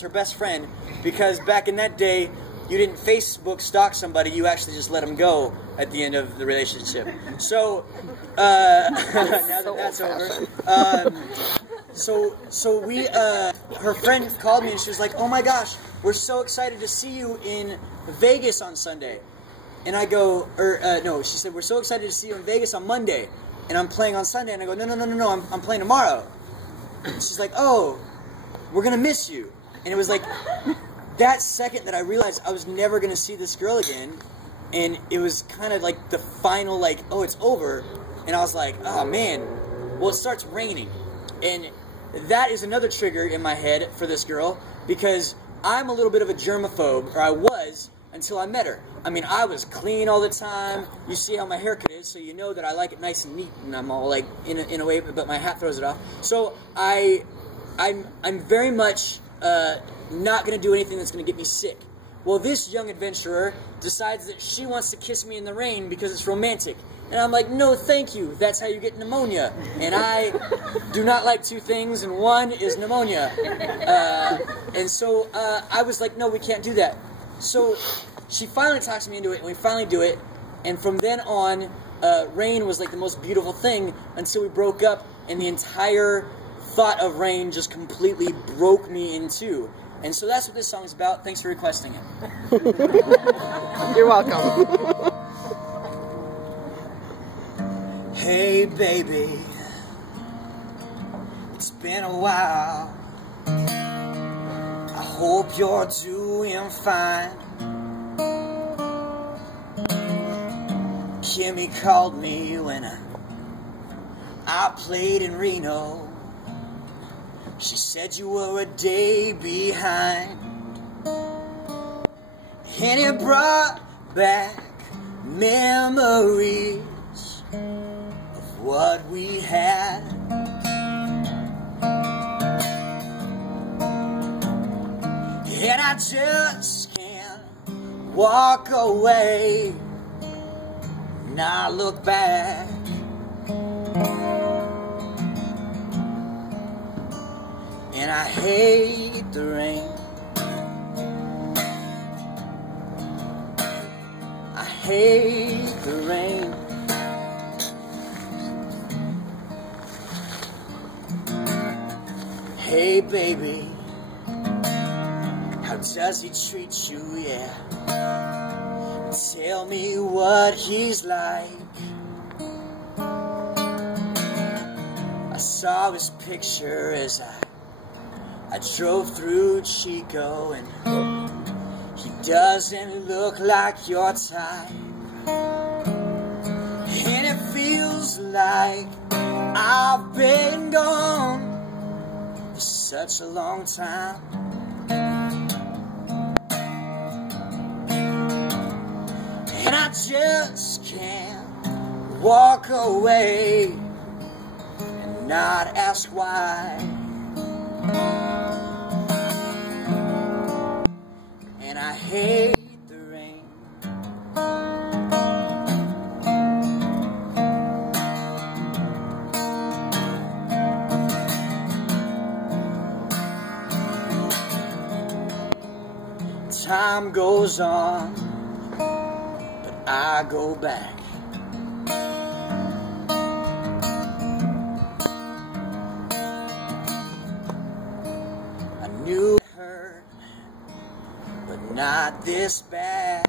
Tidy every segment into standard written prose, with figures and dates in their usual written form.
her best friend, because back in that day, you didn't Facebook stalk somebody, you actually just let them go at the end of the relationship. So, now that that's over, so we, her friend called me and she was like, oh my gosh, we're so excited to see you in Vegas on Sunday. And I go, no, she said, we're so excited to see you in Vegas on Monday. And I'm playing on Sunday. And I go, no, I'm playing tomorrow. And she's like, oh, we're going to miss you. And it was like that second that I realized I was never going to see this girl again. And it was kind of like the final, like, oh, it's over. And I was like, oh, man. Well, it starts raining. And that is another trigger in my head for this girl, because I'm a little bit of a germaphobe, or I was, until I met her. I mean, I was clean all the time. You see how my haircut is, so you know that I like it nice and neat, and I'm all like in a way, but my hat throws it off. So I'm very much not going to do anything that's going to get me sick. Well, this young adventurer decides that she wants to kiss me in the rain because it's romantic. And I'm like, no, thank you. That's how you get pneumonia. And I do not like two things, and one is pneumonia. And so I was like, no, we can't do that. So she finally talks me into it, and we finally do it. And from then on, rain was like the most beautiful thing until we broke up, and the entire thought of rain just completely broke me in two. And so that's what this song is about. Thanks for requesting it. You're welcome. Hey baby, it's been a while. I hope you're doing fine. Kimmy called me when I played in Reno. She said you were a day behind, and it brought back memories of what we had. And I just can't walk away, not look back. And I hate the rain. I hate the rain. Hey baby, how does he treat you, yeah? Tell me what he's like. I saw his picture as I drove through Chico, and he doesn't look like your type. And it feels like I've been gone for such a long time. And I just can't walk away and not ask why. And I hate the rain. Time goes on, but I go back. I knew it hurt, but not this bad.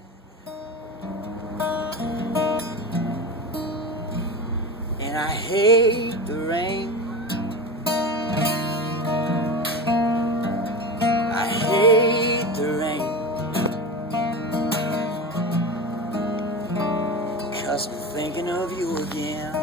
And I hate the rain. I hate the rain, 'cause I'm thinking of you again.